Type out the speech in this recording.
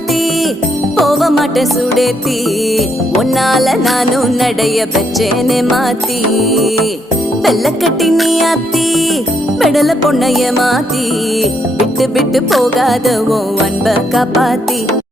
மாத்தி போக மாட்டேன் சுடேத்தி உன்னால நானும் நடைய பெச்சேனே மாத்தி வெள்ளக்கட்டி நீ ஆத்தி பெடல பொண்ணைய மாத்தி விட்டு விட்டு போகாத உன் அன்ப காப்பாத்தி